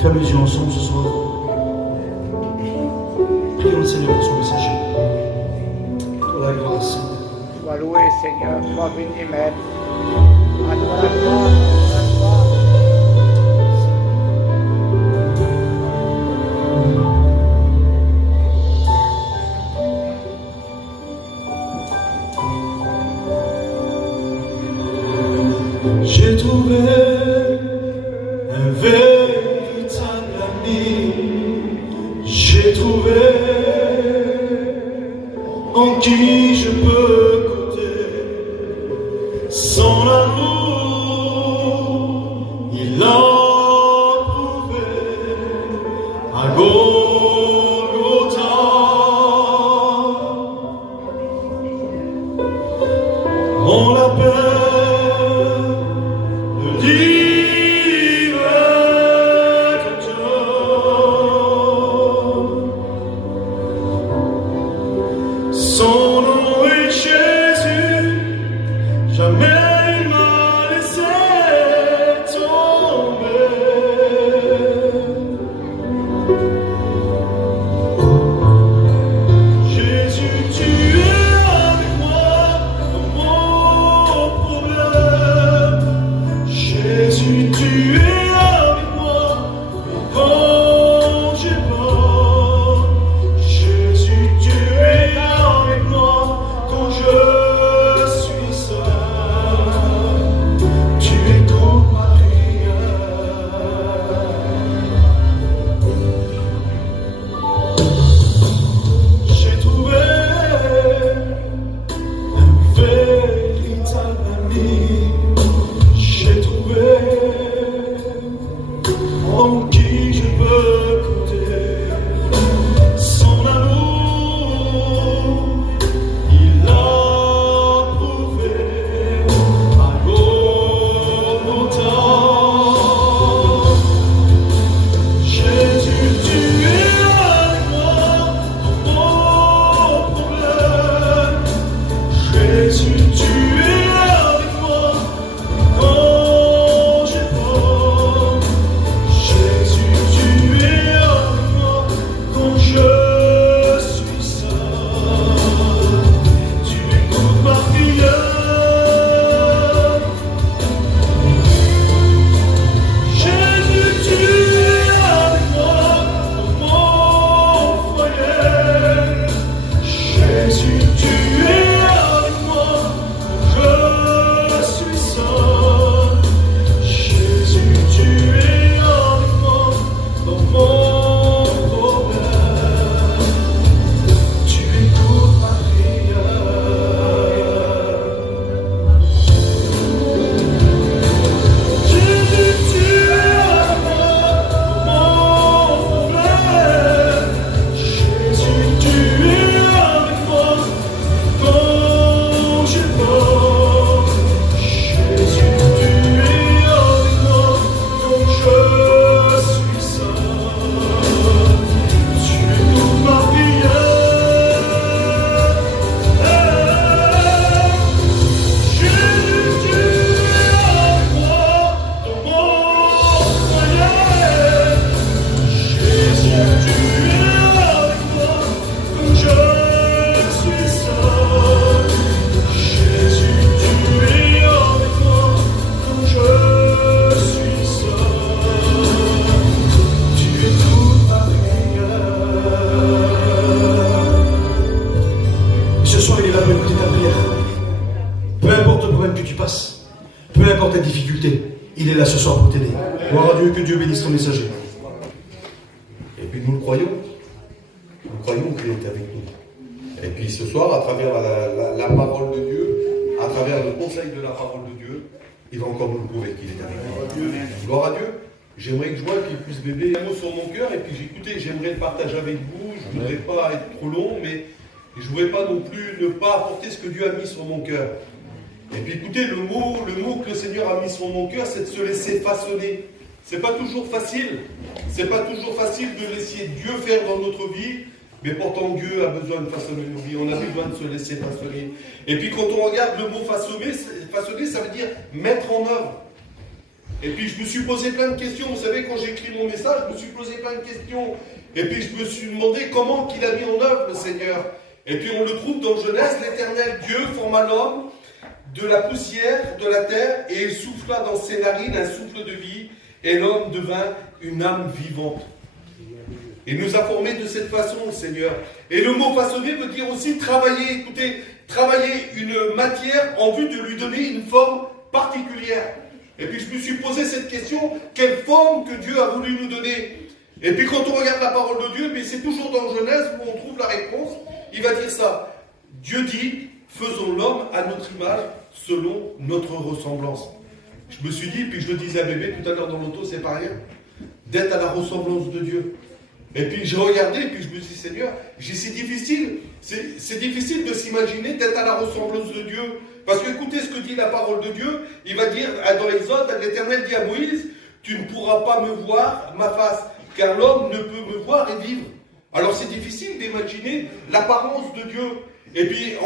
ferme les yeux ensemble ce soir. Prions le Seigneur pour son messager. Toi la grâce. Sois loué, Seigneur, sois béni, Maître. À toi la gloire, à toi la gloire. J'ai trouvé un véritable ami. J'ai trouvé en qui je peux compter. Son amour, il l'a prouvé à Golgotha. On l'appelle son nom est Jésus, jamais il m'a laissé tomber. Jésus, tu es avec moi dans mon problème. Jésus, tu es avec moi quand j'ai peur. Jésus, tu es avec moi quand je suis seul. Tu écoutes ma prière. J'ai trouvé un véritable ami. J'ai trouvé en qui je peux compter. Son amour, il l'a prouvé à Golgotha. Jésus, tu es avec moi dans mon problème. Jésus, tu es avec moi quand j'ai peur. Jésus, tu es avec moi quand je suis seul. Tu écoutes ma prière. Jésus, tu es avec moi dans mon foyer. Jésus, tu es avec moi quand je suis seul. Jésus, tu es avec moi dans mon problème. Tu écoutes ma prière. Jésus, tu es avec moi dans mon problème. Jésus, tu es avec moi quand j'ai peur. Jésus, tu es avec moi quand je suis seul. Tu écoutes ma prière. Jésus, tu es avec moi dans mon foyer. Jésus, tu es avec moi quand je suis seul. Jésus, tu es avec moi quand je suis seul. Tu écoutes ma prière. Ce soir, il est là pour écouter ta prière. Peu importe le problème que tu passes, peu importe ta difficulté, il est là ce soir pour t'aider. Gloire à Dieu, que Dieu bénisse ton messager. Et puis nous le croyons. Nous croyons qu'il est avec nous. Et puis ce soir, à travers la parole de Dieu, à travers le conseil de la parole de Dieu, il va encore nous le prouver qu'il est avec nous. Gloire à Dieu. J'aimerais que je vois qu'il puisse bébé un mot sur mon cœur. Et puis j'aimerais le partager avec vous. Je ne voudrais pas être trop long, mais je ne voudrais pas non plus ne pas apporter ce que Dieu a mis sur mon cœur. Et puis écoutez, le mot que le Seigneur a mis sur mon cœur, c'est de se laisser façonner. C'est pas toujours facile. C'est pas toujours facile de laisser Dieu faire dans notre vie. Mais pourtant, Dieu a besoin de façonner nos vies. On a besoin de se laisser façonner. Et puis, quand on regarde le mot façonner, ça veut dire mettre en œuvre. Et puis je me suis posé plein de questions. Vous savez, quand j'écris mon message, je me suis posé plein de questions. Et puis je me suis demandé comment qu'il a mis en œuvre le Seigneur. Et puis on le trouve dans Genèse, l'Éternel Dieu forma l'homme de la poussière de la terre et il souffla dans ses narines un souffle de vie et l'homme devint une âme vivante. Il nous a formés de cette façon, le Seigneur. Et le mot façonner veut dire aussi travailler. Écoutez, travailler une matière en vue de lui donner une forme particulière. Et puis je me suis posé cette question, quelle forme que Dieu a voulu nous donner? Et puis quand on regarde la parole de Dieu, mais c'est toujours dans Genèse où on trouve la réponse, il va dire ça. Dieu dit, faisons l'homme à notre image, selon notre ressemblance. Je me suis dit, puis je le disais à bébé tout à l'heure dans l'auto, c'est pas rien, d'être à la ressemblance de Dieu. Et puis j'ai regardé, puis je me suis dit, Seigneur, c'est difficile. C'est difficile de s'imaginer d'être à la ressemblance de Dieu. Parce que écoutez ce que dit la parole de Dieu. Il va dire, dans l'Exode, l'Éternel dit à Moïse, tu ne pourras pas me voir ma face, car l'homme ne peut me voir et vivre. Alors c'est difficile d'imaginer l'apparence de Dieu. Et puis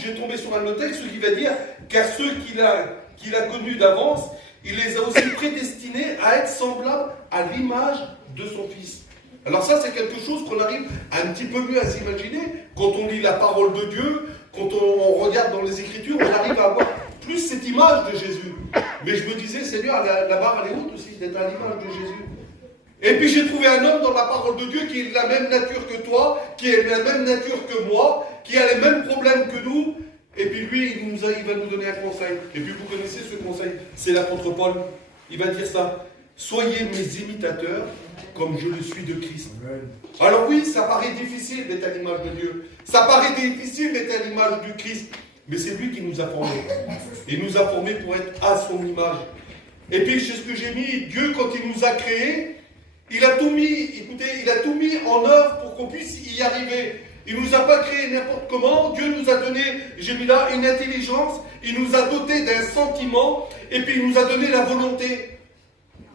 j'ai tombé sur un autre texte qui va dire, car ceux qu'il a connus d'avance, il les a aussi prédestinés à être semblables à l'image de son Fils. Alors ça, c'est quelque chose qu'on arrive un petit peu mieux à s'imaginer quand on lit la parole de Dieu, quand on regarde dans les Écritures, on arrive à avoir plus cette image de Jésus. Mais je me disais, Seigneur, la barre elle est haute aussi, d'être à l'image de Jésus. Et puis j'ai trouvé un homme dans la parole de Dieu qui est de la même nature que toi, qui est de la même nature que moi, qui a les mêmes problèmes que nous. Et puis lui, il va nous donner un conseil. Et puis vous connaissez ce conseil, c'est l'apôtre Paul. Il va dire ça. Soyez mes imitateurs comme je le suis de Christ. Alors oui, ça paraît difficile d'être à l'image de Dieu. Ça paraît difficile d'être à l'image du Christ. Mais c'est lui qui nous a formés. Il nous a formés pour être à son image. Et puis c'est ce que j'ai mis. Dieu, quand il nous a créés, il a tout mis, écoutez, il a tout mis en œuvre pour qu'on puisse y arriver. Il ne nous a pas créé n'importe comment. Dieu nous a donné, j'ai mis là, une intelligence. Il nous a doté d'un sentiment. Et puis il nous a donné la volonté.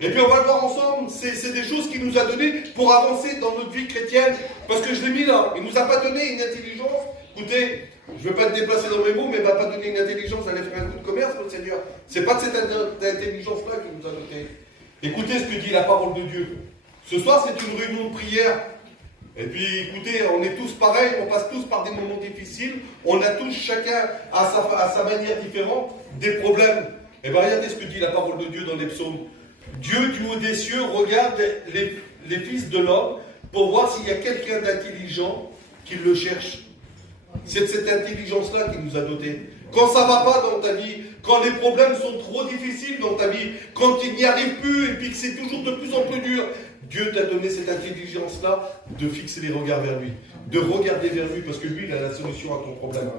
Et puis on va le voir ensemble, c'est des choses qu'il nous a données pour avancer dans notre vie chrétienne. Parce que je l'ai mis là, il ne nous a pas donné une intelligence. Écoutez, je ne veux pas te déplacer dans mes mots, mais il ne m'a pas donné une intelligence d'aller faire un coup de commerce, notre Seigneur. Ce n'est pas de cette intelligence-là qu'il nous a donné. Écoutez ce que dit la parole de Dieu. Ce soir, c'est une réunion de prière. Et puis, écoutez, on est tous pareils, on passe tous par des moments difficiles. On a tous, chacun à sa manière différente, des problèmes. Et bien, regardez ce que dit la parole de Dieu dans les psaumes. Dieu du haut des cieux regarde les fils de l'homme pour voir s'il y a quelqu'un d'intelligent qui le cherche. C'est de cette intelligence-là qu'il nous a dotés. Quand ça ne va pas dans ta vie, quand les problèmes sont trop difficiles dans ta vie, quand tu n'y arrives plus et puis que c'est toujours de plus en plus dur, Dieu t'a donné cette intelligence-là de fixer les regards vers lui, de regarder vers lui, parce que lui, il a la solution à ton problème.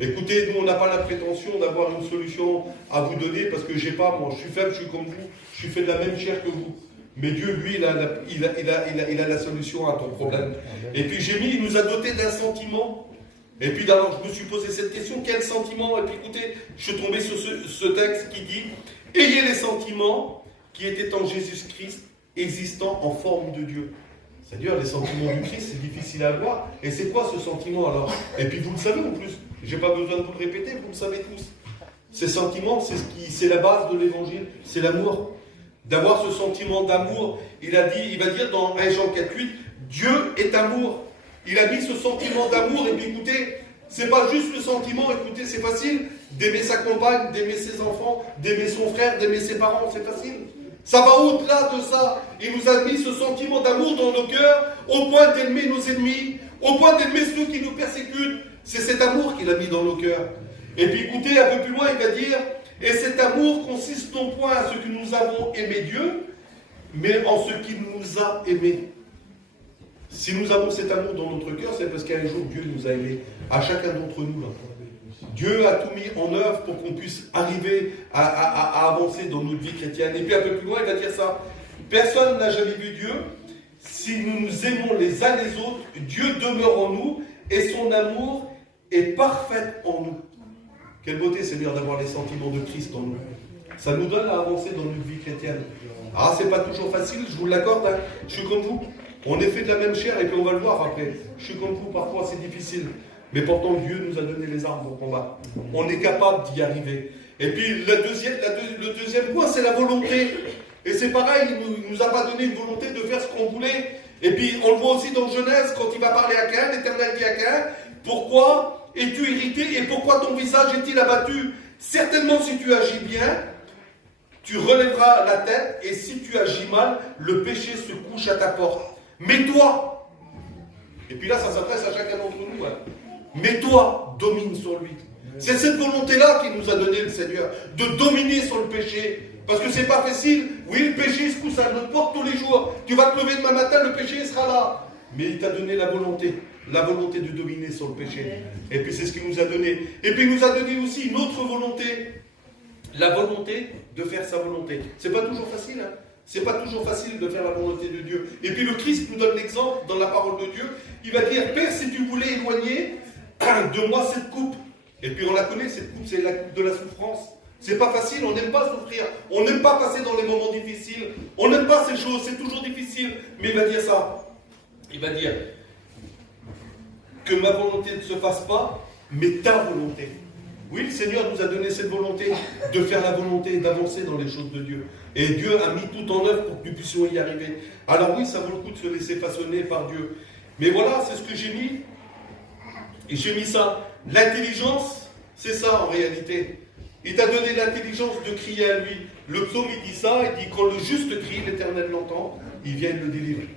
Écoutez, nous, on n'a pas la prétention d'avoir une solution à vous donner, parce que moi, je suis faible, je suis comme vous, je suis fait de la même chair que vous. Mais Dieu, lui, il a la solution à ton problème. Et puis il nous a dotés d'un sentiment. Et puis d'abord, je me suis posé cette question, quel sentiment? Et puis écoutez, je suis tombé sur ce texte qui dit, ayez les sentiments qui étaient en Jésus-Christ, existant en forme de Dieu. C'est-à-dire, les sentiments du Christ, c'est difficile à avoir. Et c'est quoi ce sentiment alors? Et puis vous le savez en plus, je n'ai pas besoin de vous le répéter, vous le savez tous. Ces sentiments, c'est la base de l'évangile, c'est l'amour. D'avoir ce sentiment d'amour, il va dire dans 1 Jean 4,8, Dieu est amour. Il a mis ce sentiment d'amour, et puis écoutez, c'est pas juste le sentiment, écoutez, c'est facile d'aimer sa compagne, d'aimer ses enfants, d'aimer son frère, d'aimer ses parents, c'est facile. Ça va au-delà de ça. Il nous a mis ce sentiment d'amour dans nos cœurs, au point d'aimer nos ennemis, au point d'aimer ceux qui nous persécutent. C'est cet amour qu'il a mis dans nos cœurs. Et puis écoutez, un peu plus loin, il va dire, et cet amour consiste non point à ce que nous avons aimé Dieu, mais en ce qu'il nous a aimés. Si nous avons cet amour dans notre cœur, c'est parce qu'un jour Dieu nous a aimés, à chacun d'entre nous. Là. Dieu a tout mis en œuvre pour qu'on puisse arriver à avancer dans notre vie chrétienne. Et puis un peu plus loin, il va dire ça. Personne n'a jamais vu Dieu. Si nous nous aimons les uns les autres, Dieu demeure en nous et son amour est parfait en nous. Quelle beauté, Seigneur, d'avoir les sentiments de Christ en nous. Ça nous donne à avancer dans notre vie chrétienne. Ah, c'est pas toujours facile, je vous l'accorde, hein. Je suis comme vous. On est fait de la même chair et puis on va le voir après. Je suis comme vous, parfois c'est difficile. Mais pourtant Dieu nous a donné les armes pour combattre. On est capable d'y arriver. Et puis le deuxième point, c'est la volonté. Et c'est pareil, il nous a pas donné une volonté de faire ce qu'on voulait. Et puis on le voit aussi dans Genèse, quand il va parler à Caïn, l'Éternel dit à Caïn, pourquoi es-tu irrité et pourquoi ton visage est-il abattu? Certainement si tu agis bien, tu relèveras la tête, et si tu agis mal, le péché se couche à ta porte. Mais toi, et puis là ça s'adresse à chacun d'entre nous, hein. Mais toi, domine sur lui. C'est cette volonté-là qu'il nous a donné le Seigneur, de dominer sur le péché. Parce que c'est pas facile. Oui, le péché se pousse à notre porte tous les jours. Tu vas te lever demain matin, le péché sera là. Mais il t'a donné la volonté de dominer sur le péché. Et puis c'est ce qu'il nous a donné. Et puis il nous a donné aussi une autre volonté, la volonté de faire sa volonté. C'est pas toujours facile, hein. C'est pas toujours facile de faire la volonté de Dieu. Et puis le Christ nous donne l'exemple dans la parole de Dieu. Il va dire, Père, si tu voulais éloigner de moi cette coupe. Et puis on la connaît, cette coupe, c'est la coupe de la souffrance. C'est pas facile, on n'aime pas souffrir, on n'aime pas passer dans les moments difficiles, on n'aime pas ces choses, c'est toujours difficile. Mais il va dire ça. Il va dire que ma volonté ne se fasse pas, mais ta volonté. Oui, le Seigneur nous a donné cette volonté de faire la volonté, d'avancer dans les choses de Dieu. Et Dieu a mis tout en œuvre pour que nous puissions y arriver. Alors oui, ça vaut le coup de se laisser façonner par Dieu. Mais voilà, c'est ce que j'ai mis. Et j'ai mis ça. L'intelligence, c'est ça en réalité. Il t'a donné l'intelligence de crier à lui. Le psaume, il dit ça, il dit quand le juste crie, l'Éternel l'entend, il vient le délivrer.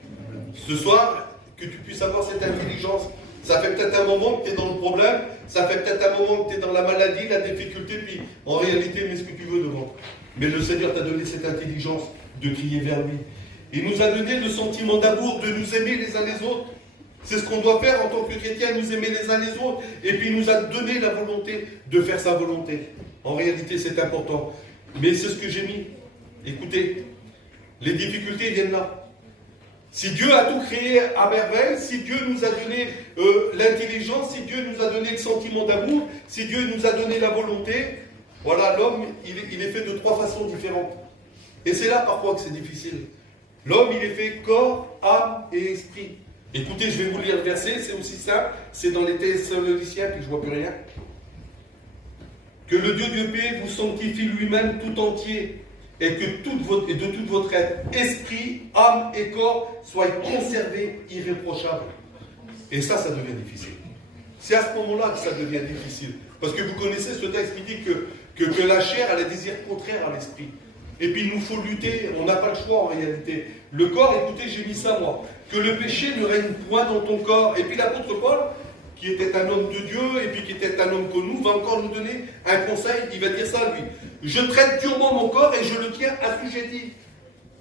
Ce soir, que tu puisses avoir cette intelligence. Ça fait peut-être un moment que tu es dans le problème, ça fait peut-être un moment que tu es dans la maladie, la difficulté, puis en réalité, mets ce que tu veux devant. Mais le Seigneur t'a donné cette intelligence de crier vers lui. Il nous a donné le sentiment d'amour, de nous aimer les uns les autres. C'est ce qu'on doit faire en tant que chrétien, nous aimer les uns les autres. Et puis il nous a donné la volonté de faire sa volonté. En réalité, c'est important. Mais c'est ce que j'ai mis. Écoutez, les difficultés viennent là. Si Dieu a tout créé à merveille, si Dieu nous a donné l'intelligence, si Dieu nous a donné le sentiment d'amour, si Dieu nous a donné la volonté, voilà, l'homme, il est fait de 3 façons différentes. Et c'est là parfois que c'est difficile. L'homme, il est fait corps, âme et esprit. Écoutez, je vais vous lire le verset, c'est aussi simple, c'est dans les Thessaloniciens, puis je ne vois plus rien. Que le Dieu de paix vous sanctifie lui-même tout entier, et que de toute votre être, esprit, âme et corps soient conservés irréprochables. Et ça devient difficile. C'est à ce moment-là que ça devient difficile. Parce que vous connaissez ce texte qui dit que la chair a les désirs contraires à l'esprit. Et puis il nous faut lutter, on n'a pas le choix en réalité. Le corps, écoutez, j'ai mis ça moi, que le péché ne règne point dans ton corps. Et puis l'apôtre Paul, qui était un homme de Dieu, et puis qui était un homme comme nous, va encore nous donner un conseil, il va dire ça lui. Je traite durement mon corps et je le tiens assujetti.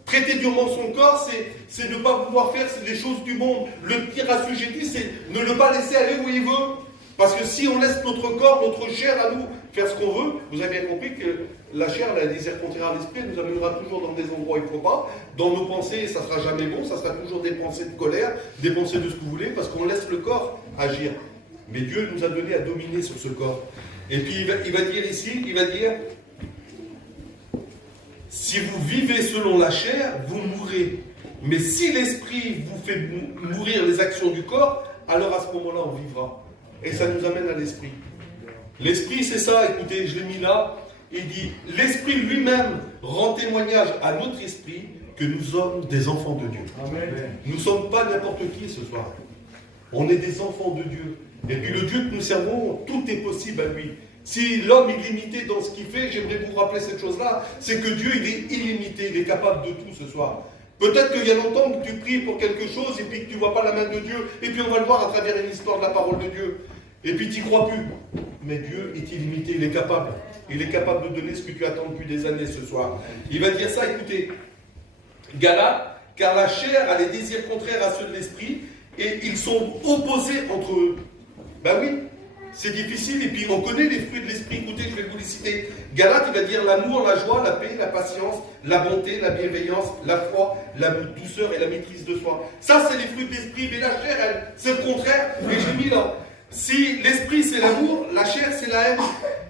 Traiter durement son corps, c'est ne pas vouloir faire les choses du monde. Le tenir assujetti, c'est ne le pas laisser aller où il veut. Parce que si on laisse notre corps, notre chair à nous faire ce qu'on veut, vous avez bien compris que la chair, elle a un désir contraire à l'esprit, elle nous amènera toujours dans des endroits où il ne faut pas. Dans nos pensées, ça ne sera jamais bon, ça sera toujours des pensées de colère, des pensées de ce que vous voulez, parce qu'on laisse le corps agir. Mais Dieu nous a donné à dominer sur ce corps. Et puis il va dire ici, il va dire, si vous vivez selon la chair, vous mourrez. Mais si l'esprit vous fait mourir les actions du corps, alors à ce moment-là, on vivra. Et ça nous amène à l'esprit. L'esprit, c'est ça, écoutez, je l'ai mis là. Il dit, l'esprit lui-même rend témoignage à notre esprit que nous sommes des enfants de Dieu. Amen. Nous ne sommes pas n'importe qui ce soir. On est des enfants de Dieu. Et puis le Dieu que nous servons, tout est possible à lui. Si l'homme est limité dans ce qu'il fait, j'aimerais vous rappeler cette chose-là, c'est que Dieu, il est illimité, il est capable de tout ce soir. Peut-être qu'il y a longtemps que tu pries pour quelque chose et puis que tu ne vois pas la main de Dieu, et puis on va le voir à travers une histoire de la parole de Dieu. Et puis tu n'y crois plus. Mais Dieu est illimité, il est capable. Il est capable de donner ce que tu attends depuis des années ce soir. Il va dire ça, écoutez, Galates, car la chair a les désirs contraires à ceux de l'esprit, et ils sont opposés entre eux. Ben oui, c'est difficile, et puis on connaît les fruits de l'esprit. Écoutez, je vais vous les citer. Galates, il va dire l'amour, la joie, la paix, la patience, la bonté, la bienveillance, la foi, la douceur et la maîtrise de soi. Ça, c'est les fruits de l'esprit, mais la chair, elle, c'est le contraire. Et j'ai mis là, si l'esprit c'est l'amour, la chair c'est la haine.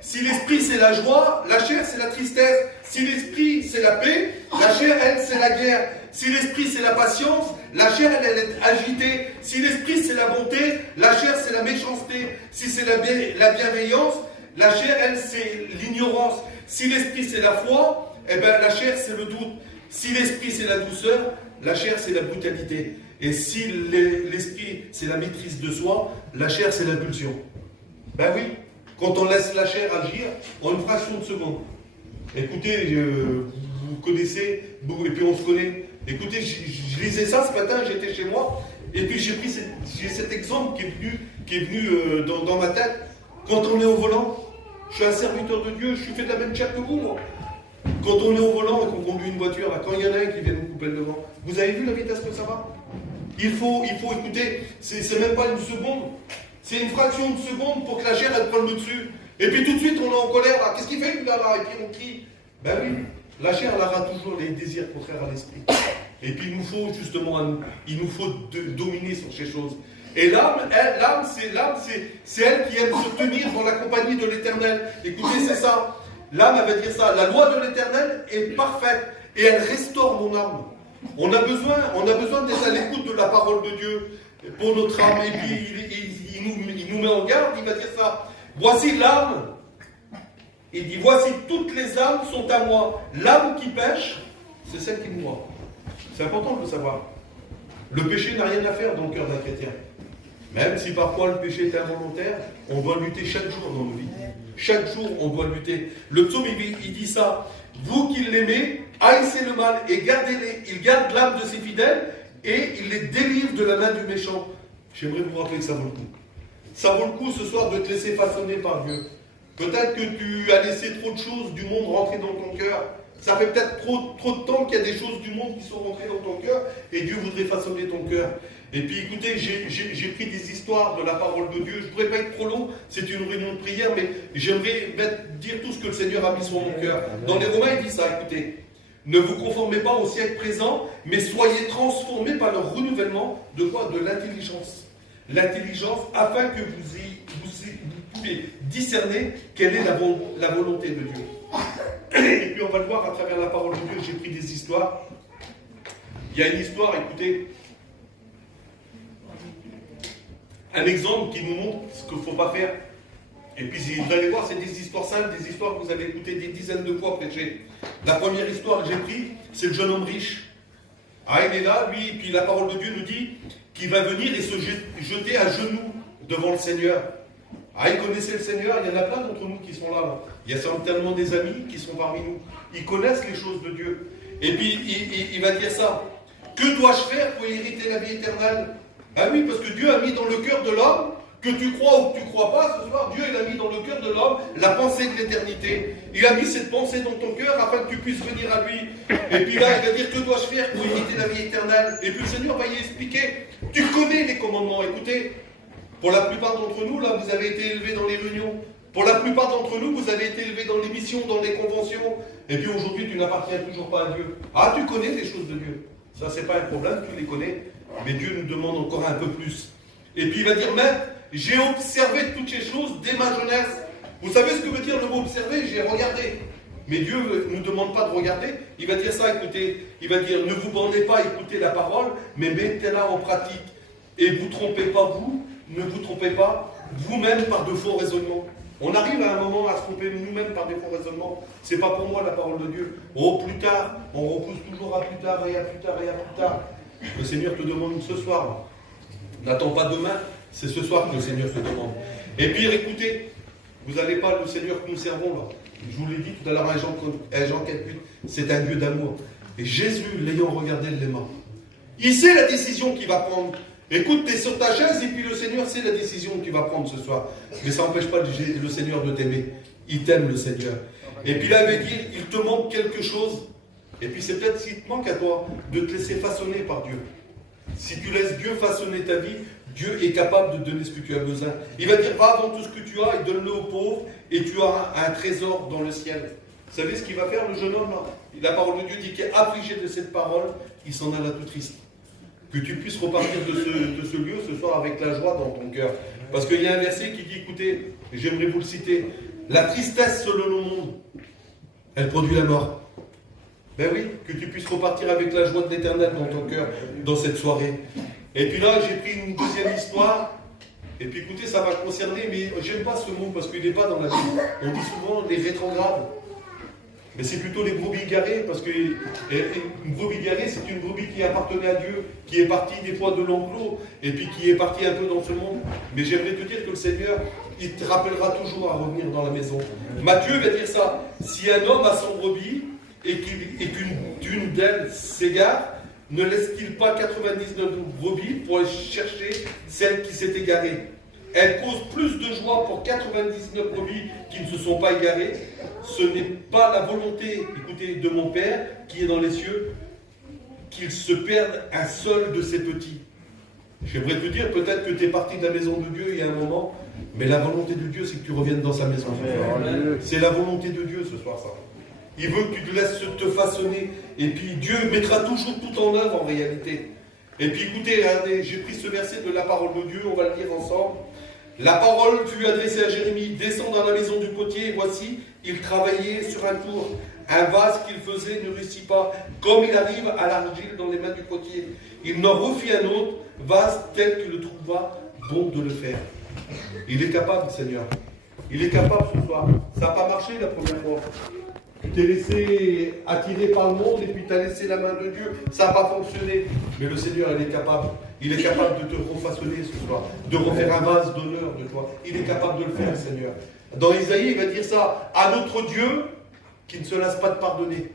Si l'esprit c'est la joie, la chair c'est la tristesse. Si l'esprit c'est la paix, la chair, elle, c'est la guerre. Si l'esprit c'est la patience, la chair, elle est agitée. Si l'esprit c'est la bonté, la chair c'est la méchanceté. Si c'est la bienveillance, la chair, elle, c'est l'ignorance. Si l'esprit c'est la foi, eh ben la chair c'est le doute. Si l'esprit c'est la douceur, la chair c'est la brutalité. Et si l'esprit c'est la maîtrise de soi, la chair c'est l'impulsion. Ben oui, quand on laisse la chair agir en une fraction de seconde. Écoutez, vous connaissez, et puis on se connaît. Écoutez, je lisais ça ce matin, j'étais chez moi, et puis j'ai cet exemple qui est venu dans ma tête. Quand on est au volant, je suis un serviteur de Dieu, je suis fait de la même chair que vous, moi. Quand on est au volant et qu'on conduit une voiture, là, quand il y en a un qui vient nous couper le devant, vous avez vu la vitesse que ça va? Il faut écouter, c'est même pas une seconde, c'est une fraction de seconde pour que la chair elle prenne le dessus. Et puis tout de suite on est en colère, là, qu'est-ce qu'il fait là, et puis on crie. Ben oui, la chair elle aura toujours les désirs contraires à l'esprit. Et puis il nous faut justement, dominer sur ces choses. Et l'âme, c'est elle qui aime se tenir dans la compagnie de l'Éternel. Écoutez, c'est ça. L'âme, elle va dire ça. La loi de l'Éternel est parfaite et elle restaure mon âme. On a besoin d'être à l'écoute de la parole de Dieu pour notre âme. Et puis il nous met en garde, il va dire ça. Voici l'âme. Il dit, voici toutes les âmes sont à moi. L'âme qui pêche, c'est celle qui me voit. C'est important de le savoir. Le péché n'a rien à faire dans le cœur d'un chrétien. Même si parfois le péché est involontaire, on doit lutter chaque jour dans nos vies. Chaque jour, on doit lutter. Le psaume, il dit ça. Vous qui l'aimez, haïssez le mal et gardez-les. Il garde l'âme de ses fidèles et il les délivre de la main du méchant. J'aimerais vous rappeler que ça vaut le coup. Ça vaut le coup ce soir de te laisser façonner par Dieu. Peut-être que tu as laissé trop de choses du monde rentrer dans ton cœur. Ça fait peut-être trop de temps qu'il y a des choses du monde qui sont rentrées dans ton cœur et Dieu voudrait façonner ton cœur. Et puis écoutez, j'ai pris des histoires de la parole de Dieu. Je ne pourrais pas être trop long, c'est une réunion de prière, mais j'aimerais dire tout ce que le Seigneur a mis sur mon cœur. Dans les Romains, il dit ça, écoutez. Ne vous conformez pas au siècle présent, mais soyez transformés par le renouvellement de quoi? De l'intelligence. L'intelligence, afin que vous pouvez discerner quelle est la volonté de Dieu. Et puis on va le voir à travers la parole de Dieu. J'ai pris des histoires. Il y a une histoire, écoutez, un exemple qui nous montre ce qu'il ne faut pas faire. Et puis vous allez voir, c'est des histoires simples, des histoires que vous avez écoutées des dizaines de fois prêcher. La première histoire que j'ai prise, c'est le jeune homme riche. Ah, il est là, lui, et puis la parole de Dieu nous dit qu'il va venir et se jeter à genoux devant le Seigneur. Ah, il connaissait le Seigneur, il y en a plein d'entre nous qui sont là. Il y a certainement des amis qui sont parmi nous. Ils connaissent les choses de Dieu. Et puis, il va dire ça. Que dois-je faire pour hériter la vie éternelle? Ah oui, parce que Dieu a mis dans le cœur de l'homme, que tu crois ou que tu ne crois pas, ce soir, Dieu il a mis dans le cœur de l'homme la pensée de l'éternité. Il a mis cette pensée dans ton cœur afin que tu puisses venir à lui. Et puis là, il va dire, que dois-je faire pour hériter la vie éternelle? Et puis le Seigneur va y expliquer. Tu connais les commandements. Écoutez, pour la plupart d'entre nous, là, vous avez été élevés dans les réunions. Pour la plupart d'entre nous, vous avez été élevés dans les missions, dans les conventions. Et puis aujourd'hui, tu n'appartiens toujours pas à Dieu. Ah, tu connais les choses de Dieu. Ça, c'est pas un problème, tu les connais. Mais Dieu nous demande encore un peu plus. Et puis il va dire, mais j'ai observé toutes ces choses dès ma jeunesse. Vous savez ce que veut dire le mot observer? J'ai regardé. Mais Dieu ne nous demande pas de regarder. Il va dire ça, écoutez. Il va dire, ne vous bornez pas à écouter la parole, mais mettez-la en pratique. Et vous trompez pas vous, ne vous trompez pas vous-même par de faux raisonnements. On arrive à un moment à se tromper nous-mêmes par des faux raisonnements. C'est pas pour moi la parole de Dieu. Oh, plus tard, on repousse toujours à plus tard et à plus tard et à plus tard. Le Seigneur te demande ce soir. N'attends pas demain, c'est ce soir que le Seigneur te demande. Et puis écoutez, vous n'allez pas le Seigneur que nous servons là. Je vous l'ai dit tout à l'heure à Jean 4:8, c'est un Dieu d'amour. Et Jésus, l'ayant regardé, l'aima. Il sait la décision qu'il va prendre. Écoute, tu es sur ta chaise et puis le Seigneur sait la décision qu'il va prendre ce soir. Mais ça n'empêche pas le Seigneur de t'aimer. Il t'aime, le Seigneur. Et puis là, il veut dire, il te manque quelque chose. Et puis c'est peut-être s'il te manque à toi de te laisser façonner par Dieu. Si tu laisses Dieu façonner ta vie, Dieu est capable de donner ce que tu as besoin. Il va dire, va vendre tout ce que tu as et donne-le aux pauvres et tu auras un trésor dans le ciel. Vous savez ce qu'il va faire, le jeune homme là? La parole de Dieu dit qu'il est affligé de cette parole, il s'en alla tout triste. Que tu puisses repartir de ce lieu ce soir avec la joie dans ton cœur. Parce qu'il y a un verset qui dit, écoutez, j'aimerais vous le citer, la tristesse selon le monde, elle produit la mort. Ben oui, que tu puisses repartir avec la joie de l'Éternel dans ton cœur, dans cette soirée. Et puis là, j'ai pris une deuxième histoire. Et puis écoutez, ça va concerner, mais j'aime pas ce mot parce qu'il n'est pas dans la Bible. On dit souvent les rétrogrades. Mais c'est plutôt les brebis garées, parce que une brebis garée, c'est une brebis qui appartenait à Dieu, qui est partie des fois de l'enclos, et puis qui est partie un peu dans ce monde. Mais j'aimerais te dire que le Seigneur, il te rappellera toujours à revenir dans la maison. Matthieu va dire ça, si un homme a 100 brebis, et qu'une d'elles s'égare, ne laisse-t-il pas 99 brebis pour aller chercher celle qui s'est égarée? Elle cause plus de joie pour 99 brebis qui ne se sont pas égarées. Ce n'est pas la volonté, écoutez, de mon Père qui est dans les cieux, qu'il se perde un seul de ses petits. J'aimerais te dire, peut-être que tu es parti de la maison de Dieu il y a un moment, mais la volonté de Dieu, c'est que tu reviennes dans sa maison. C'est la volonté de Dieu ce soir, ça. Il veut que tu te laisses te façonner, et puis Dieu mettra toujours tout en œuvre en réalité. Et puis écoutez, regardez, j'ai pris ce verset de la parole de Dieu, on va le lire ensemble. La parole fut adressée à Jérémie, descends dans la maison du potier, et voici, il travaillait sur un tour. Un vase qu'il faisait ne réussit pas, comme il arrive à l'argile dans les mains du potier. Il n'en refit un autre, vase tel qu'il le trouva bon de le faire. Il est capable, Seigneur. Il est capable ce soir. Ça n'a pas marché la première fois. Tu t'es laissé attirer par le monde et puis tu as laissé la main de Dieu. Ça n'a pas fonctionné. Mais le Seigneur, il est capable. Il est capable de te refaçonner ce soir, de refaire un vase d'honneur de toi. Il est capable de le faire, Seigneur. Dans Isaïe, il va dire ça, à notre Dieu qui ne se lasse pas de pardonner.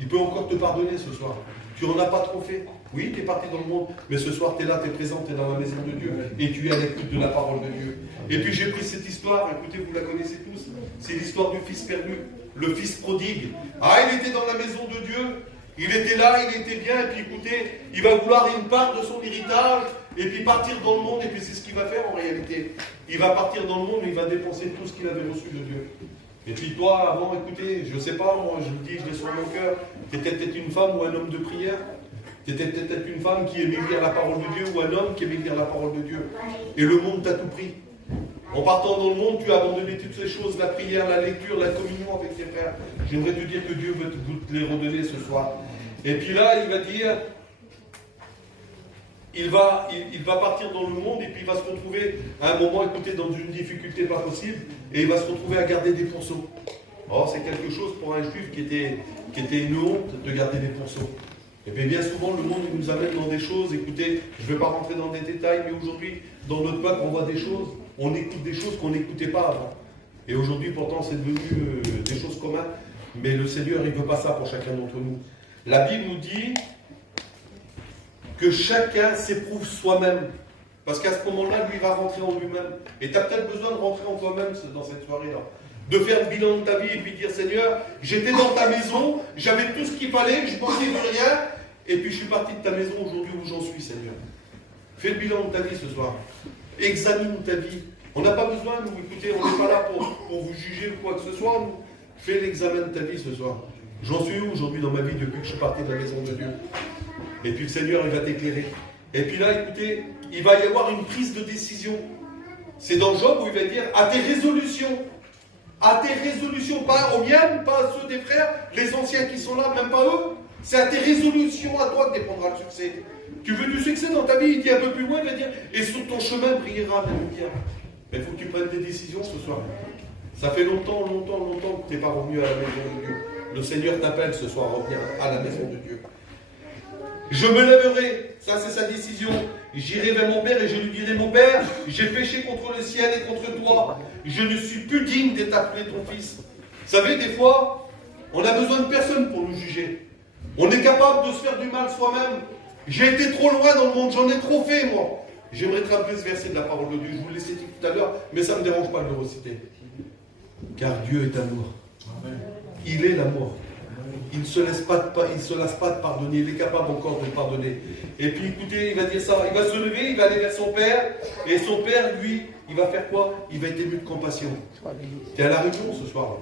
Il peut encore te pardonner ce soir. Tu n'en as pas trop fait. Oui, tu es parti dans le monde, mais ce soir, tu es là, tu es présent, tu es dans la maison de Dieu et tu es à l'écoute de la parole de Dieu. Et puis j'ai pris cette histoire, écoutez, vous la connaissez tous, c'est l'histoire du fils perdu, le fils prodigue. Ah, il était dans la maison de Dieu, il était là, il était bien, et puis écoutez, il va vouloir une part de son héritage, et puis partir dans le monde, et puis c'est ce qu'il va faire en réalité. Il va partir dans le monde, et il va dépenser tout ce qu'il avait reçu de Dieu. Et puis toi, avant, écoutez, je ne sais pas, moi je le dis, je l'ai sur mon cœur, tu étais peut-être une femme ou un homme de prière. Tu étais peut-être une femme qui aimait lire la parole de Dieu ou un homme qui aimait lire la parole de Dieu. Et le monde t'a tout pris. En partant dans le monde, tu as abandonné toutes ces choses, la prière, la lecture, la communion avec tes frères. J'aimerais te dire que Dieu veut te les redonner ce soir. Et puis là, il va dire, il va partir dans le monde et puis il va se retrouver à un moment, écoutez, dans une difficulté pas possible et il va se retrouver à garder des pourceaux. Or, c'est quelque chose pour un juif qui était une honte de garder des pourceaux. Et bien souvent, le monde nous amène dans des choses, écoutez, je ne vais pas rentrer dans des détails, mais aujourd'hui, dans notre peuple, on voit des choses, on écoute des choses qu'on n'écoutait pas avant. Et aujourd'hui, pourtant, c'est devenu des choses communes, mais le Seigneur, il ne veut pas ça pour chacun d'entre nous. La Bible nous dit que chacun s'éprouve soi-même, parce qu'à ce moment-là, lui, il va rentrer en lui-même. Et tu as peut-être besoin de rentrer en toi-même dans cette soirée-là. De faire le bilan de ta vie et puis dire, Seigneur, j'étais dans ta maison, j'avais tout ce qu'il fallait, je ne pensais de rien, et puis je suis parti de ta maison aujourd'hui où j'en suis, Seigneur. Fais le bilan de ta vie ce soir. Examine ta vie. On n'a pas besoin, nous, écoutez, on n'est pas là pour vous juger ou quoi que ce soit, nous. Fais l'examen de ta vie ce soir. J'en suis où aujourd'hui dans ma vie depuis que je suis parti de la maison de Dieu? Et puis le Seigneur, il va t'éclairer. Et puis là, écoutez, il va y avoir une prise de décision. C'est dans Job où il va dire, à tes résolutions, pas aux miennes, pas à ceux des frères, les anciens qui sont là, même pas eux. C'est à tes résolutions à toi que dépendra le succès. Tu veux du succès dans ta vie, il dit un peu plus loin, il va dire, et sur ton chemin brillera la lumière. Mais il faut que tu prennes des décisions ce soir. Ça fait longtemps que tu n'es pas revenu à la maison de Dieu. Le Seigneur t'appelle ce soir à revenir à la maison de Dieu. Je me lèverai, ça c'est sa décision. J'irai vers mon Père et je lui dirai, mon Père, j'ai péché contre le ciel et contre toi. Je ne suis plus digne d'être appelé ton fils. Vous savez, des fois, on a besoin de personne pour nous juger. On est capable de se faire du mal soi-même. J'ai été trop loin dans le monde, j'en ai trop fait, moi. J'aimerais te rappeler ce verset de la parole de Dieu. Je vous l'ai cité tout à l'heure, mais ça ne me dérange pas de le reciter. Car Dieu est amour. Il est l'amour. Il ne se lasse pas de pardonner. Il est capable encore de pardonner. Et puis écoutez, il va dire ça. Il va se lever, il va aller vers son Père. Et son Père, lui, il va faire quoi? Il va être ému de compassion. Tu es à la réunion ce soir.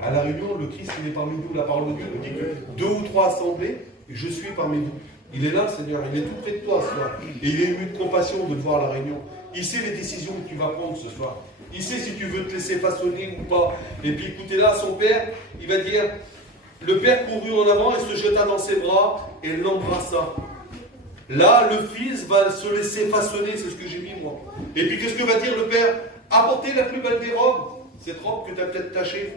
À la réunion, le Christ, il est parmi nous. La parole de Dieu nous dit que 2 ou 3 assemblés, je suis parmi nous. Il est là, Seigneur. Il est tout près de toi ce soir. Et il est ému de compassion de voir la réunion. Il sait les décisions que tu vas prendre ce soir. Il sait si tu veux te laisser façonner ou pas. Et puis écoutez là, son Père, il va dire... Le Père courut en avant et se jeta dans ses bras et l'embrassa. Là, le Fils va se laisser façonner, c'est ce que j'ai mis moi. Et puis qu'est-ce que va dire le Père? Apportez la plus belle des robes, cette robe que tu as peut-être tachée.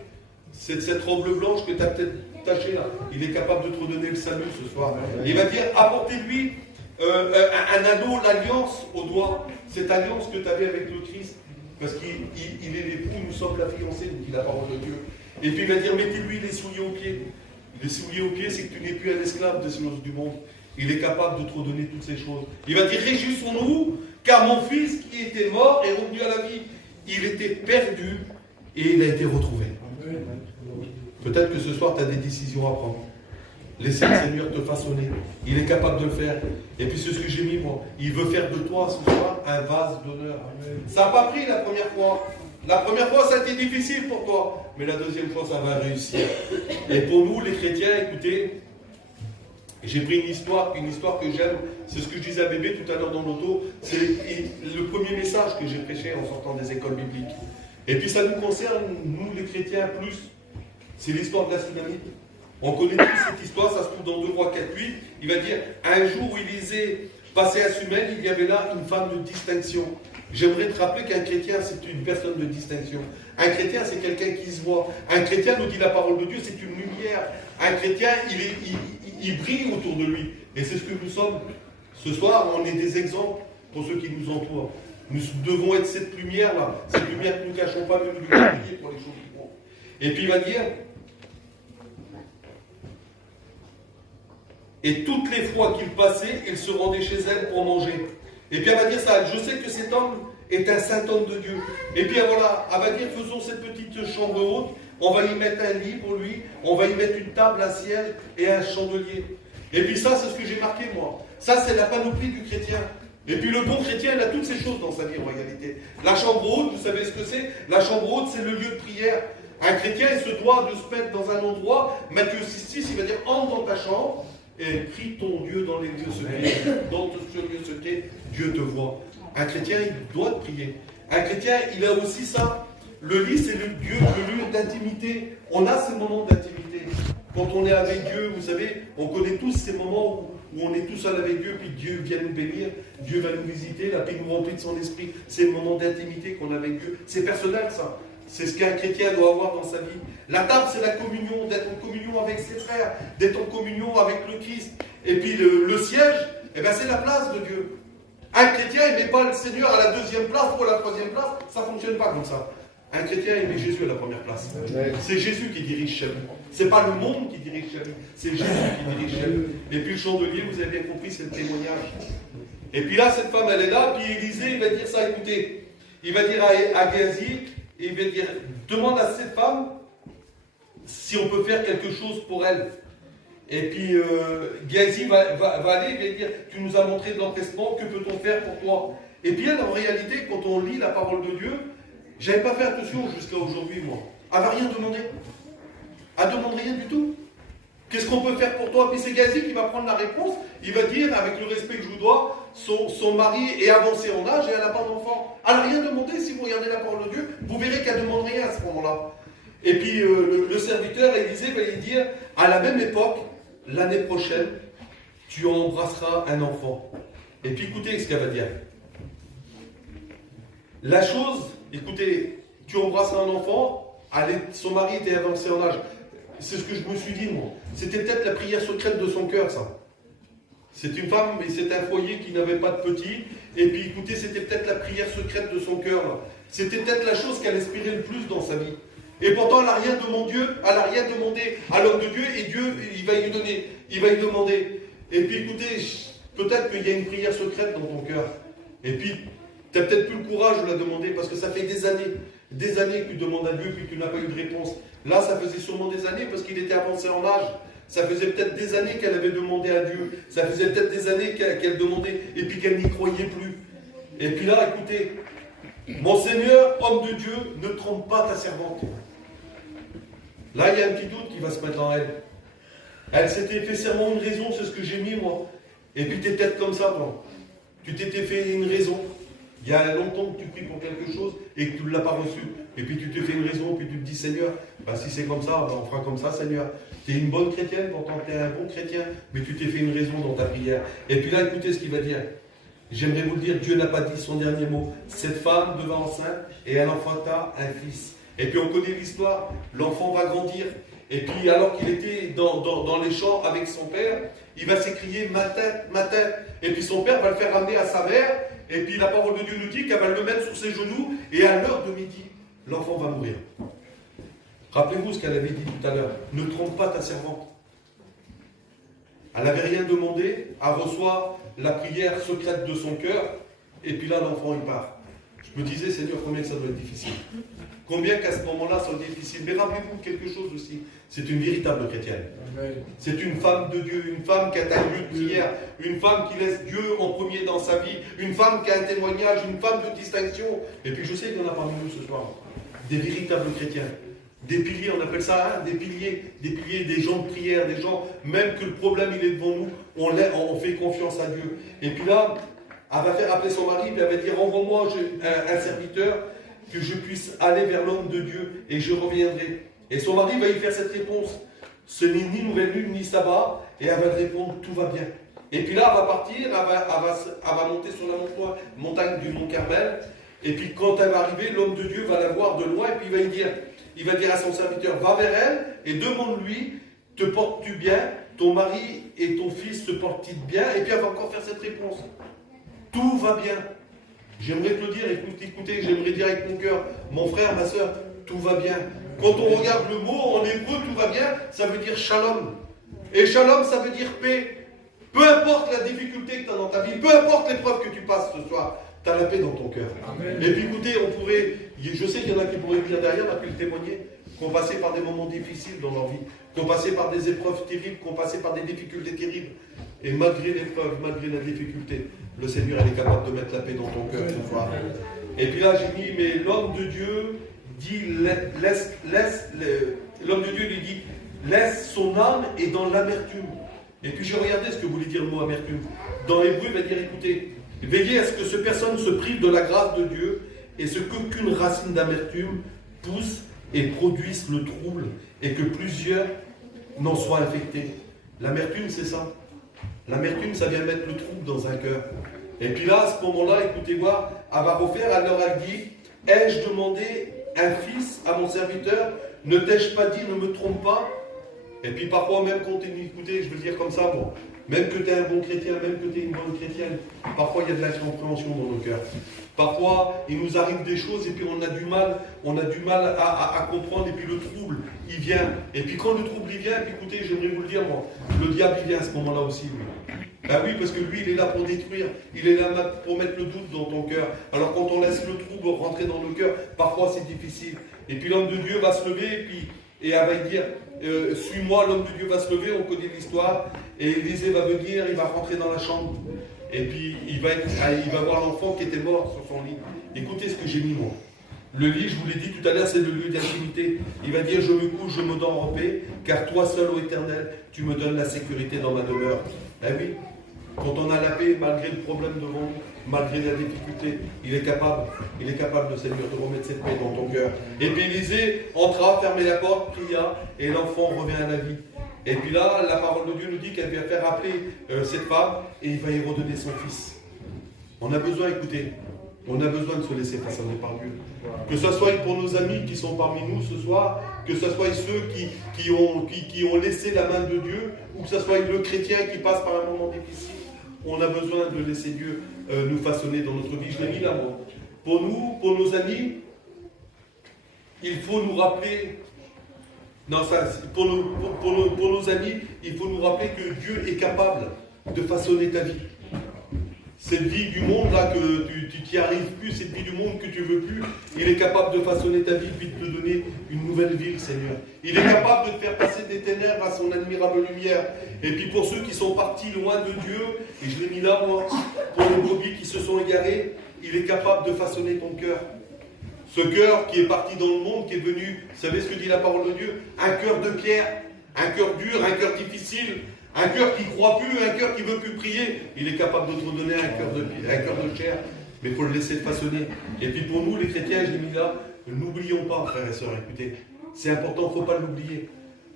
cette robe blanche que tu as peut-être tachée là, il est capable de te redonner le salut ce soir. Il va dire, apportez-lui un anneau, l'alliance au doigt, cette alliance que tu avais avec le Christ, parce qu'il est l'époux, nous sommes la fiancée, nous dit la parole de Dieu. Et puis il va dire, mettez-lui les souliers aux pieds. Les souliers aux pieds, c'est que tu n'es plus un esclave de ces choses du monde. Il est capable de te redonner toutes ces choses. Il va dire, réjouissons-nous, car mon fils qui était mort est revenu à la vie. Il était perdu et il a été retrouvé. Peut-être que ce soir, tu as des décisions à prendre. Laissez le Seigneur te façonner. Il est capable de le faire. Et puis c'est ce que j'ai mis moi. Il veut faire de toi ce soir un vase d'honneur. Ça n'a pas pris la première fois. La première fois, ça a été difficile pour toi. Mais la deuxième fois, ça va réussir. Et pour nous, les chrétiens, écoutez, j'ai pris une histoire que j'aime. C'est ce que je disais à bébé tout à l'heure dans l'auto. C'est le premier message que j'ai prêché en sortant des écoles bibliques. Et puis ça nous concerne, nous les chrétiens, plus. C'est l'histoire de la Sunamite. On connaît tous cette histoire, ça se trouve dans 2 Rois 4-8. Il va dire, un jour où Élisée passait à Sumel, il y avait là une femme de distinction. J'aimerais te rappeler qu'un chrétien, c'est une personne de distinction. Un chrétien, c'est quelqu'un qui se voit. Un chrétien, nous dit la parole de Dieu, c'est une lumière. Un chrétien, il brille autour de lui. Et c'est ce que nous sommes. Ce soir, on est des exemples pour ceux qui nous entourent. Nous devons être cette lumière-là. Cette lumière que nous ne cachons pas, mais nous devons briller pour les choses qui vont. Et puis il va dire, et toutes les fois qu'il passait, il se rendait chez elle pour manger. Et puis elle va dire ça, je sais que cet homme est un saint homme de Dieu. Et puis voilà, elle va dire, faisons cette petite chambre haute, on va y mettre un lit pour lui, on va y mettre une table, un ciel et un chandelier. Et puis ça, c'est ce que j'ai marqué moi. Ça, c'est la panoplie du chrétien. Et puis le bon chrétien, il a toutes ces choses dans sa vie en réalité. La chambre haute, vous savez ce que c'est? La chambre haute, c'est le lieu de prière. Un chrétien, il se doit de se mettre dans un endroit, Matthieu 6,6, il va dire, entre dans ta chambre, et prie ton Dieu dans les lieux secrets. Dans ce lieu secret, Dieu te voit. Un chrétien, il doit te prier. Un chrétien, il a aussi ça. Le lit, c'est le lieu d'intimité. On a ces moments d'intimité. Quand on est avec Dieu, vous savez, on connaît tous ces moments où on est tout seul avec Dieu, puis Dieu vient nous bénir, Dieu va nous visiter, la paix nous remplit de son esprit. C'est le moment d'intimité qu'on a avec Dieu. C'est personnel, ça. C'est ce qu'un chrétien doit avoir dans sa vie. La table, c'est la communion, d'être en communion avec ses frères, d'être en communion avec le Christ. Et puis le siège, eh ben, c'est la place de Dieu. Un chrétien, il ne met pas le Seigneur à la 2e place ou à la 3e place. Ça ne fonctionne pas comme ça. Un chrétien, il met Jésus à la première place. C'est Jésus qui dirige chez lui. Ce n'est pas le monde qui dirige chez lui. C'est Jésus qui dirige chez lui. Et puis le chandelier, vous avez bien compris, c'est le témoignage. Et puis là, cette femme, elle est là. Puis Élisée, il va dire ça, écoutez. Il va dire à Géasi, et il va dire, demande à cette femme si on peut faire quelque chose pour elle. Et puis Géasi va aller, il va dire, tu nous as montré de l'empressement, que peut-on faire pour toi? Et puis elle, en réalité, quand on lit la parole de Dieu, j'avais pas fait attention jusqu'à aujourd'hui, moi. Elle va rien demander. Elle ne demande rien du tout. Qu'est-ce qu'on peut faire pour toi? Puis c'est Géasi qui va prendre la réponse. Il va dire, avec le respect que je vous dois, son mari est avancé en âge et elle n'a pas d'enfant. Elle n'a rien demandé. Si vous regardez la parole de Dieu, vous verrez qu'elle ne demande rien à ce moment-là. Et puis le serviteur, Élisée, va lui dire, à la même époque, l'année prochaine, tu embrasseras un enfant. Et puis écoutez ce qu'elle va dire. La chose, écoutez, tu embrasseras un enfant, son mari était avancé en âge. C'est ce que je me suis dit, moi. C'était peut-être la prière secrète de son cœur, ça. C'est une femme, mais c'est un foyer qui n'avait pas de petit. Et puis, écoutez, c'était peut-être la prière secrète de son cœur, là. C'était peut-être la chose qu'elle aspirait le plus dans sa vie. Et pourtant, elle n'a rien demandé, elle n'a rien demandé à l'homme de Dieu, et Dieu, il va lui donner, il va lui demander. Et puis, écoutez, peut-être qu'il y a une prière secrète dans ton cœur. Et puis, tu n'as peut-être plus le courage de la demander, parce que ça fait des années que tu demandes à Dieu, puis que tu n'as pas eu de réponse. Là, ça faisait sûrement des années, parce qu'il était avancé en âge. Ça faisait peut-être des années qu'elle avait demandé à Dieu. Ça faisait peut-être des années qu'elle demandait, et puis qu'elle n'y croyait plus. Et puis là, écoutez, mon Seigneur, homme de Dieu, ne trompe pas ta servante. Là, il y a un petit doute qui va se mettre en elle. Elle s'était fait serment une raison, c'est ce que j'ai mis, moi. Et puis, tu es peut-être comme ça, toi. Tu t'étais fait une raison. Il y a longtemps que tu pries pour quelque chose et que tu ne l'as pas reçu. Et puis tu te fais une raison, puis tu te dis, Seigneur, si c'est comme ça, on fera comme ça, Seigneur. Tu es une bonne chrétienne, pourtant tu es un bon chrétien, mais tu t'es fait une raison dans ta prière. Et puis là, écoutez ce qu'il va dire. J'aimerais vous le dire, Dieu n'a pas dit son dernier mot. Cette femme devint enceinte et elle enfanta un fils. Et puis on connaît l'histoire, l'enfant va grandir. Et puis alors qu'il était dans les champs avec son père, il va s'écrier ma tête, ma tête. Et puis son père va le faire ramener à sa mère. Et puis la parole de Dieu nous dit qu'elle va le mettre sur ses genoux. Et à l'heure de midi, l'enfant va mourir. Rappelez-vous ce qu'elle avait dit tout à l'heure. Ne trompe pas ta servante. Elle n'avait rien demandé. Elle reçoit la prière secrète de son cœur. Et puis là, l'enfant, il part. Je me disais, Seigneur, combien ça doit être difficile. Combien qu'à ce moment-là, ça doit être difficile. Mais rappelez-vous quelque chose aussi. C'est une véritable chrétienne. C'est une femme de Dieu, une femme qui a un lieu de prière, une femme qui laisse Dieu en premier dans sa vie, une femme qui a un témoignage, une femme de distinction. Et puis je sais qu'il y en a parmi nous ce soir. Des véritables chrétiens. Des piliers, on appelle ça, hein, des piliers, des gens de prière, des gens, même que le problème il est devant nous, on fait confiance à Dieu. Et puis là, elle va faire appeler son mari, puis elle va dire, envoie-moi un serviteur, que je puisse aller vers l'homme de Dieu, et je reviendrai. Et son mari va y faire cette réponse. Ce n'est ni nouvelle lune, ni sabbat, et elle va répondre, tout va bien. Et puis là, elle va partir, elle va monter sur la montagne du Mont Carmel, et puis quand elle va arriver, l'homme de Dieu va la voir de loin, et puis il va dire à son serviteur, va vers elle et demande-lui, te portes-tu bien? Ton mari et ton fils se portent-ils bien? Et puis elle va encore faire cette réponse. Tout va bien. J'aimerais te le dire, écoutez, j'aimerais dire avec mon cœur, mon frère, ma soeur, tout va bien. Quand on regarde le mot en hébreu, tout va bien, ça veut dire shalom. Et shalom, ça veut dire paix. Peu importe la difficulté que tu as dans ta vie, peu importe l'épreuve que tu passes ce soir, tu as la paix dans ton cœur. Amen. Et puis écoutez, je sais qu'il y en a qui pourraient venir derrière, on a pu le témoigner, qui ont passé par des moments difficiles dans leur vie, qui ont passé par des épreuves terribles, qui ont passé par des difficultés terribles. Et malgré l'épreuve, malgré la difficulté, le Seigneur est capable de mettre la paix dans ton cœur ce soir. Et puis là, j'ai mis, mais l'homme de Dieu dit, l'homme de Dieu lui dit, laisse son âme et dans l'amertume. Et puis j'ai regardé ce que voulait dire le mot amertume. Dans l'hébreu, il va dire, écoutez, veillez à ce que cette personne se prive de la grâce de Dieu et ce qu'aucune racine d'amertume pousse et produise le trouble et que plusieurs n'en soient infectés. L'amertume, c'est ça. L'amertume, ça vient mettre le trouble dans un cœur. Et puis là, à ce moment-là, écoutez-moi, elle va refaire, alors elle dit, ai-je demandé un fils à mon serviteur? Ne t'ai-je pas dit, ne me trompe pas? Et puis parfois, même quand tu écoutez, je veux dire comme ça, bon, même que tu es un bon chrétien, même que tu es une bonne chrétienne, parfois il y a de l'incompréhension dans nos cœurs. Parfois, il nous arrive des choses et puis on a du mal à comprendre et puis le trouble, il vient. Et puis quand le trouble, il vient, et puis écoutez, j'aimerais vous le dire, moi, le diable, il vient à ce moment-là aussi, lui. Ben oui, parce que lui, il est là pour détruire, il est là pour mettre le doute dans ton cœur. Alors quand on laisse le trouble rentrer dans le cœur, parfois c'est difficile. Et puis l'homme de Dieu va se lever et elle va dire, suis-moi, l'homme de Dieu va se lever, on connaît l'histoire, et Élisée va venir, il va rentrer dans la chambre, et puis il va voir l'enfant qui était mort sur son lit. Écoutez ce que j'ai mis moi. Le lit, je vous l'ai dit tout à l'heure, c'est le lieu d'intimité. Il va dire, je me couche, je me dors en paix, car toi seul, ô Éternel, tu me donnes la sécurité dans ma demeure. Eh oui, quand on a la paix, malgré le problème devant nous, malgré la difficulté, il est capable, le Seigneur, de remettre cette paix dans ton cœur. Et puis Élisée entra, fermait la porte, pria, et l'enfant revient à la vie. Et puis là, la parole de Dieu nous dit qu'elle va faire appeler cette femme, et il va y redonner son fils. On a besoin, écoutez, on a besoin de se laisser façonner par Dieu. Que ce soit pour nos amis qui sont parmi nous ce soir, que ce soit ceux qui ont laissé la main de Dieu, ou que ce soit le chrétien qui passe par un moment difficile. On a besoin de laisser Dieu nous façonner dans notre vie. Je l'ai mis là, moi. Pour nous, pour nos amis, il faut nous rappeler... Non, ça, pour nos amis, il faut nous rappeler que Dieu est capable de façonner ta vie. Cette vie du monde là que tu n'y arrives plus, cette vie du monde que tu ne veux plus, il est capable de façonner ta vie puis de te donner une nouvelle vie, le Seigneur. Il est capable de te faire passer des ténèbres à son admirable lumière. Et puis pour ceux qui sont partis loin de Dieu, et je l'ai mis là moi, pour les brebis qui se sont égarés, il est capable de façonner ton cœur. Ce cœur qui est parti dans le monde, qui est venu, vous savez ce que dit la parole de Dieu? Un cœur de pierre, un cœur dur, un cœur difficile. Un cœur qui ne croit plus, un cœur qui ne veut plus prier, il est capable de te redonner un cœur de chair, mais il faut le laisser façonner. Et puis pour nous, les chrétiens, je l'ai mis là, n'oublions pas, frères et sœurs, écoutez, c'est important, il ne faut pas l'oublier.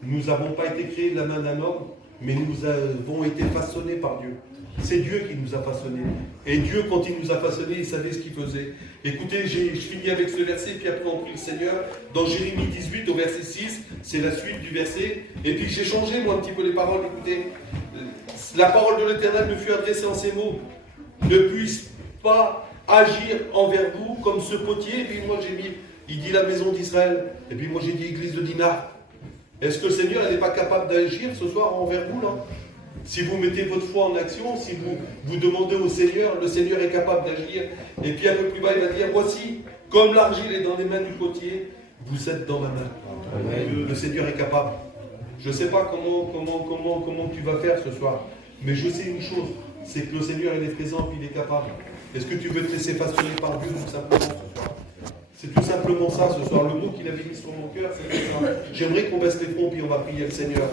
Nous n'avons pas été créés de la main d'un homme, mais nous avons été façonnés par Dieu. C'est Dieu qui nous a façonnés. Et Dieu, quand il nous a façonnés, il savait ce qu'il faisait. Écoutez, je finis avec ce verset, puis après on prie le Seigneur. Dans Jérémie 18, au verset 6, c'est la suite du verset. Et puis j'ai changé, moi, un petit peu les paroles. Écoutez, la parole de l'Éternel me fut adressée en ces mots. Ne puisse pas agir envers vous comme ce potier. Et puis moi j'ai mis, il dit la maison d'Israël. Et puis moi j'ai dit église de Dinard. Est-ce que le Seigneur n'est pas capable d'agir ce soir envers vous, là? Si vous mettez votre foi en action, si vous demandez au Seigneur, le Seigneur est capable d'agir. Et puis un peu plus bas, il va dire, voici, comme l'argile est dans les mains du potier, vous êtes dans ma main. Le Seigneur est capable. Je ne sais pas comment tu vas faire ce soir, mais je sais une chose, c'est que le Seigneur il est présent et il est capable. Est-ce que tu veux te laisser façonner par Dieu tout simplement ce soir? C'est tout simplement ça ce soir. Le mot qu'il avait mis sur mon cœur, c'est ça. J'aimerais qu'on baisse les fronts et on va prier le Seigneur.